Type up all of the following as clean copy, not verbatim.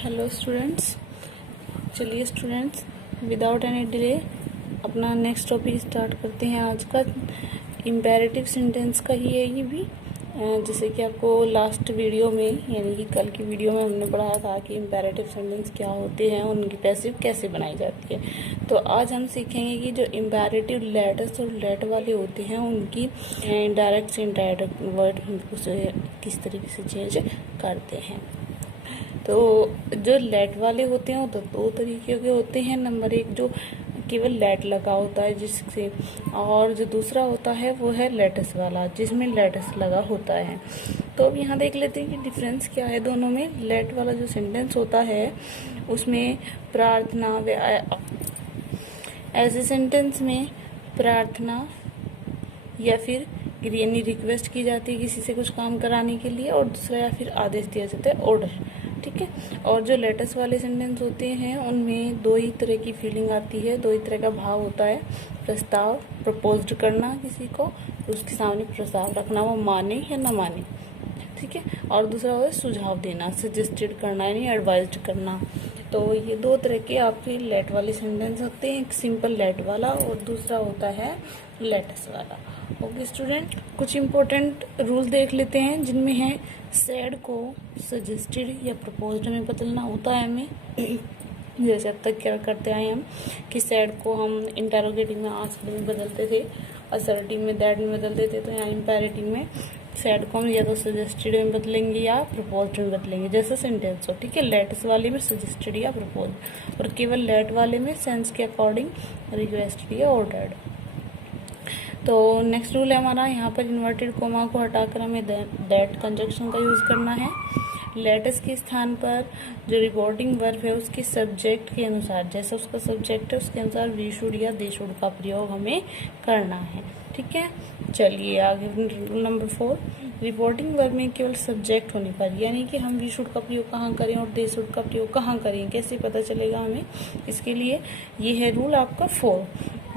Hello students, चलिए students without any delay अपना next topic start करते हैं। आज का इम्पेरेटिव सेंटेंस का ही है ये भी। जैसे कि आपको लास्ट वीडियो में यानी कि कल की वीडियो में हमने पढ़ाया था कि इम्पेरेटिव सेंटेंस क्या होते हैं, उनकी पैसिव कैसे बनाई जाती है। तो आज हम सीखेंगे कि जो इम्पेरेटिव लेटर्स और लेट वाले होते हैं उनकी डायरेक्ट से इनडायरेक्ट वर्ड उसे किस तरीके से चेंज करते हैं। तो जो लेट वाले होते हैं वो तो दो तरीके के होते हैं। नंबर एक जो केवल लेट लगा होता है जिससे, और जो दूसरा होता है वो है लेटस वाला जिसमें लेटस लगा होता है। तो अब यहाँ देख लेते हैं कि डिफरेंस क्या है दोनों में। लेट वाला जो सेंटेंस होता है उसमें प्रार्थना ऐसे सेंटेंस में प्रार्थना या फिर यानी रिक्वेस्ट की जाती है किसी से कुछ काम कराने के लिए, और दूसरा या फिर आदेश दिया जाता है, ऑर्डर। ठीक है। और जो लेटस वाले सेंटेंस होते हैं उनमें दो ही तरह की फीलिंग आती है, दो ही तरह का भाव होता है। प्रस्ताव, प्रपोज्ड करना किसी को, तो उसके सामने प्रस्ताव रखना, वो माने या ना माने। ठीक है। और दूसरा होता है सुझाव देना, सजेस्टेड करना यानी एडवाइज्ड करना। तो ये दो तरह के आपके लेट वाले सेंटेंस होते हैं, एक सिंपल लेट वाला और दूसरा होता है लेटस वाला। ओके स्टूडेंट, कुछ इम्पोर्टेंट रूल देख लेते हैं जिनमें है सैड को सजेस्टेड या प्रपोज्ड में बदलना होता है हमें। जैसे अब तक क्या करते आए हम कि सैड को हम इंटरोगेटिव में आस्क्ड में बदलते थे, असर्टिव में दैट में बदलते थे। तो यहाँ इम्पेरेटिव में सैड को हम या तो सजेस्टेड में बदलेंगे या प्रपोज्ड में बदलेंगे, जैसा सेंटेंस हो। ठीक है। लेट्स वाले में सजेस्टेड या प्रपोज्ड, और केवल लेट वाले में सेंस के अकॉर्डिंग रिक्वेस्टेड या ऑर्डर्ड। तो नेक्स्ट रूल है हमारा, यहाँ पर इन्वर्टेड कोमा को हटाकर हमें दैट कंजक्शन का यूज़ करना है। लेटस के स्थान पर जो रिपोर्टिंग वर्ब है उसके सब्जेक्ट के अनुसार, जैसा उसका सब्जेक्ट है उसके अनुसार वी शुड या दे शुड का प्रयोग हमें करना है। ठीक है। चलिए आगे रूल नंबर 4, रिपोर्टिंग वर्ब में केवल सब्जेक्ट होने पर, यानी कि हम वी शुड का प्रयोग कहाँ करें और दे शुड का प्रयोग कहाँ करें, कैसे पता चलेगा हमें। इसके लिए ये है रूल आपका 4।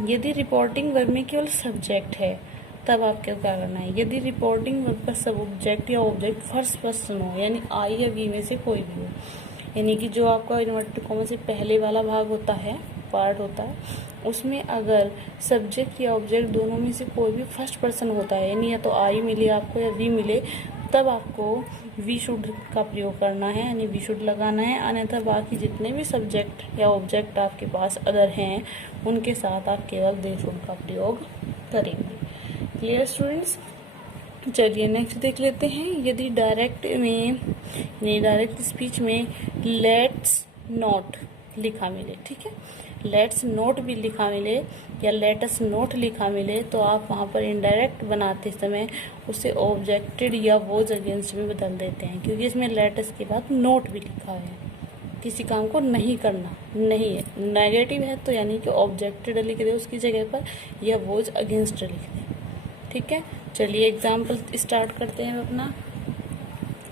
यदि रिपोर्टिंग वर्ब में केवल सब्जेक्ट है तब आपको क्या करना है, यदि रिपोर्टिंग वर्ब का सब ऑब्जेक्ट या ऑब्जेक्ट फर्स्ट पर्सन हो, यानी आई या वी में से कोई भी हो, यानी कि जो आपका इन्वर्टेड कॉमा से पहले वाला भाग होता है, पार्ट होता है, उसमें अगर सब्जेक्ट या ऑब्जेक्ट दोनों में से कोई भी फर्स्ट पर्सन होता है, यानी या तो आई मिले आपको या वी मिले, तब आपको वी शुड का प्रयोग करना है, यानी वी शुड लगाना है। अन्यथा बाकी जितने भी सब्जेक्ट या ऑब्जेक्ट आपके पास अदर हैं उनके साथ आप केवल दे शुड का प्रयोग करेंगे। Clear students. चलिए नेक्स्ट देख लेते हैं। यदि डायरेक्ट स्पीच में लेट्स नॉट लिखा मिले, ठीक है, लेट्स नोट भी लिखा मिले या लेटस नोट लिखा मिले, तो आप वहाँ पर इनडायरेक्ट बनाते समय उसे ऑब्जेक्टेड या वोज अगेंस्ट में बदल देते हैं, क्योंकि इसमें लेटस के बाद नोट भी लिखा है। किसी काम को नहीं करना नहीं है, नेगेटिव है तो यानी कि ऑब्जेक्टेड लिख दे उसकी जगह पर, या वोज अगेंस्ट लिख दे। ठीक है। चलिए एग्जाम्पल स्टार्ट करते हैं अपना।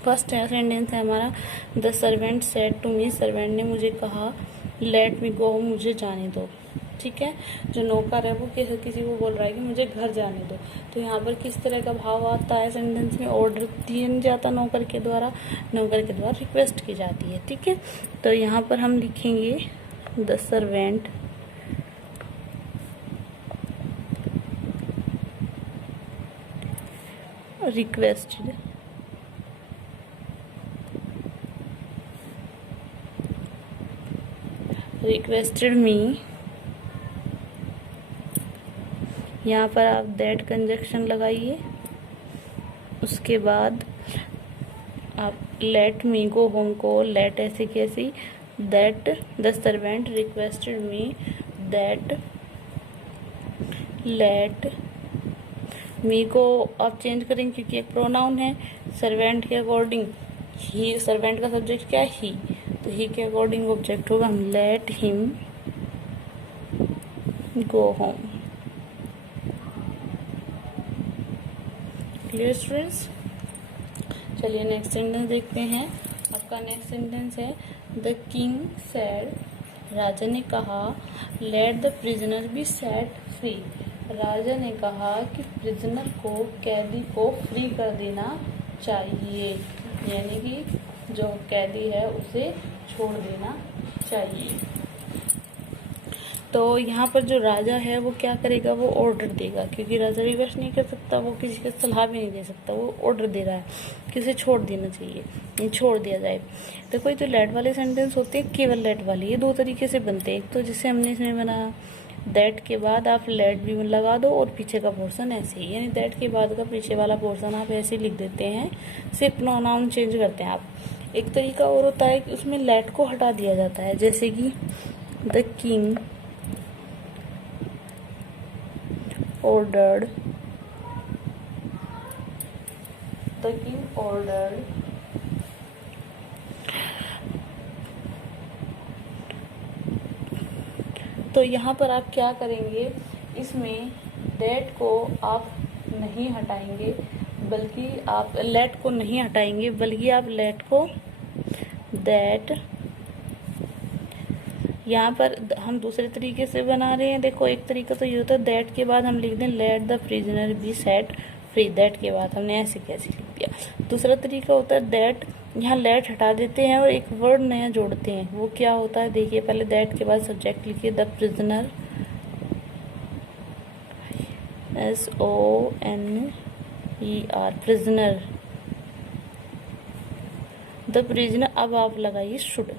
फर्स्ट सेंटेंस है हमारा, the servant said to me, servant ने मुझे कहा, लेट मी गो, मुझे जाने दो। ठीक है। जो नौकर है वो किसी को बोल रहा है कि मुझे घर जाने दो, तो यहाँ पर किस तरह का भाव आता है सेंटेंस में, ऑर्डर दिया जाता नौकर के द्वारा रिक्वेस्ट की जाती है। ठीक है। तो यहाँ पर हम लिखेंगे द सर्वेंट रिक्वेस्टेड मी। यहाँ पर आप दैट कंजक्शन लगाइए, उसके बाद आप लेट मी गो होम को लेट ऐसे कैसी, that the servant requested me that let me को आप चेंज करेंगे क्योंकि एक प्रोनाउन है। सर्वेंट के अकॉर्डिंग ही, सर्वेंट का सब्जेक्ट क्या है, ही, तो ही के अकॉर्डिंग ऑब्जेक्ट होगा हम let him go home. Clear students. चलिए नेक्स्ट सेंटेंस देखते हैं। आपका नेक्स्ट सेंटेंस है, द किंग सैड, राजा ने कहा, let the prisoner be set free, राजा ने कहा कि प्रिजनर को, कैदी को फ्री कर देना चाहिए, यानी कि जो कैदी है उसे छोड़ देना चाहिए। तो यहाँ पर जो राजा है वो क्या करेगा, वो ऑर्डर देगा, क्योंकि राजा रिक्वेस्ट नहीं कर सकता, वो किसी को सलाह भी नहीं दे सकता, वो ऑर्डर दे रहा है कि उसे छोड़ देना चाहिए, छोड़ दिया जाए। तो कोई जो लेट वाले सेंटेंस होते हैं, केवल लेट वाले, ये दो तरीके से बनते हैं। एक तो जैसे हमने इसमें बनाया, दैट के बाद आप लेट भी लगा दो और पीछे का पोर्शन ऐसे ही, यानी दैट के बाद का पीछे वाला पोर्शन आप ऐसे लिख देते हैं, सिर्फ प्रोनाउन चेंज करते हैं आप। एक तरीका और होता है कि उसमें लेट को हटा दिया जाता है, जैसे कि the king ordered, the king ordered तो यहाँ पर आप क्या करेंगे, इसमें that को आप नहीं हटाएंगे, बल्कि आप let को नहीं हटाएंगे, बल्कि आप let को that, यहाँ पर हम दूसरे तरीके से बना रहे हैं। देखो, एक तरीका तो ये होता है दैट के बाद हम लिख दें let the prisoner be set free, that के बाद हमने ऐसे कैसे लिख दिया। दूसरा तरीका होता है दैट, यहाँ लेट हटा देते हैं और एक वर्ड नया जोड़ते हैं। वो क्या होता है, देखिए, पहले दैट के बाद सब्जेक्ट लिखिए the prisoner, SONER, prisoner, the prisoner. अब आप लगाइए should,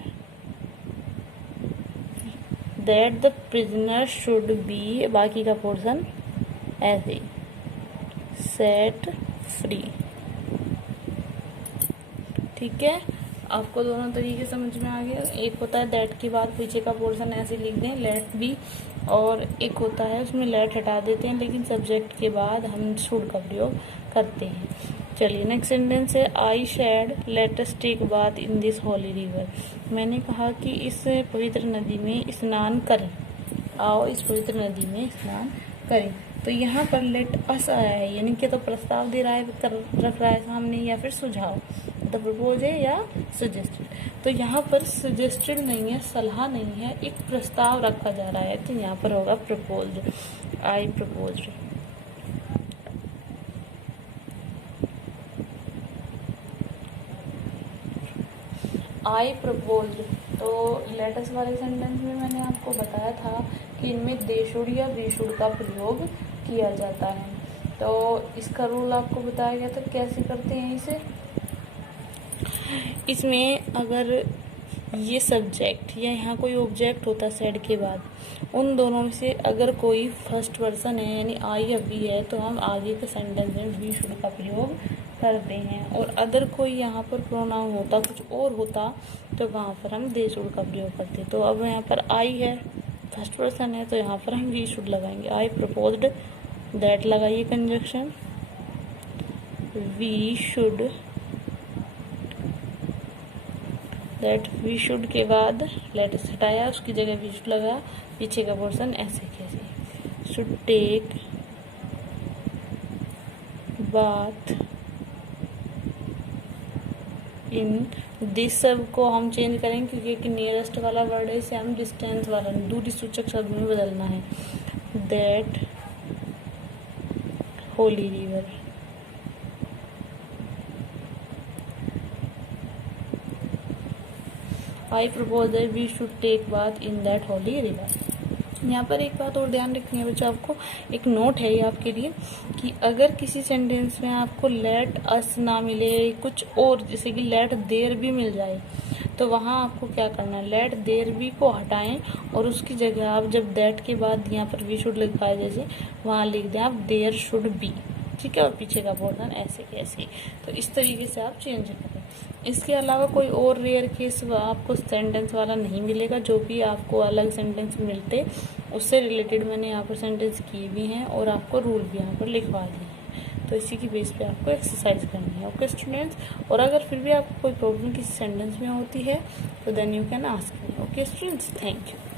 that the prisoner should be, बाकी का पोर्शन ऐसे, सेट फ्री। ठीक है, आपको दोनों तरीके समझ में आ गया। एक होता है दैट के बाद पीछे का पोर्शन ऐसे लिख दें, लेट बी, और एक होता है उसमें लेट हटा देते हैं लेकिन सब्जेक्ट के बाद हम शुड का प्रयोग करते हैं। चलिए, नेक्स्ट सेंटेंस है I said let us take bath in this holy river. मैंने कहा कि इस पवित्र नदी में स्नान करें, आओ इस पवित्र नदी में स्नान करें। तो यहाँ पर लेट अस आया है, यानी कि तो प्रस्ताव दे रहा है, रख रहा है सामने, या फिर सुझाव, तो प्रपोज है या सजेस्टेड। तो यहाँ पर सजेस्टेड नहीं है, सलाह नहीं है, एक प्रस्ताव रखा जा रहा है, तो यहाँ पर होगा प्रपोज्ड, आई प्रपोज्ड। आई प्रपोज्ड। तो लेटस वाले सेंटेंस में मैंने आपको बताया था कि इनमें दे शुड या वी शुड का प्रयोग किया जाता है। तो इसका रूल आपको बताया गया था, कैसे करते हैं इसे। इसमें अगर ये सब्जेक्ट या यहाँ कोई ऑब्जेक्ट होता है सेड के बाद, उन दोनों में से अगर कोई फर्स्ट पर्सन है यानी आई या वी है, तो हम आगे के सेंटेंस में वी शुड का प्रयोग करते हैं। और अगर कोई यहाँ पर प्रोनाउन होता, कुछ और होता, तो वहाँ पर हम दे शुड का प्रयोग करते। तो अब यहाँ पर आई है, फर्स्ट पर्सन है, तो यहाँ पर हम वी शुड लगाएंगे। आई प्रपोज्ड, दैट लगाइए conjunction, we should, that we should के बाद लेट अस हटाया, उसकी जगह वी शुड लगा, पीछे का पोर्शन ऐसे कैसे, should take bath in this. सब को हम चेंज करेंगे क्योंकि एक नियरेस्ट वाला वर्ड है, इसे हम डिस्टेंस वाला दूरी सूचक शब्द में बदलना है। That holy river, I propose that we should take bath in that holy river. यहाँ पर एक बात और ध्यान रखनी है बच्चों, आपको एक नोट है ये आपके लिए, कि अगर किसी सेंटेंस में आपको लेट अस ना मिले, कुछ और जैसे कि लेट देयर भी मिल जाए, तो वहाँ आपको क्या करना है, लेट देयर भी को हटाएं और उसकी जगह आप जब दैट के बाद यहाँ पर वी शुड लिखा है, जैसे वहाँ लिख दें आप देयर शुड बी, ठीक है, और पीछे का पोर्शन ऐसे कैसे। तो इस तरीके से आप चेंज करें। इसके अलावा कोई और रेयर केस आपको सेंटेंस वाला नहीं मिलेगा, जो भी आपको अलग सेंटेंस मिलते उससे रिलेटेड मैंने यहाँ पर सेंटेंस किए भी हैं और आपको रूल भी यहाँ पर लिखवा दिए हैं। तो इसी की बेस पे आपको एक्सरसाइज करनी है। ओके स्टूडेंट्स, और अगर फिर भी आपको कोई प्रॉब्लम किसी सेंटेंस में होती है तो then you can ask me. Okay students, thank you.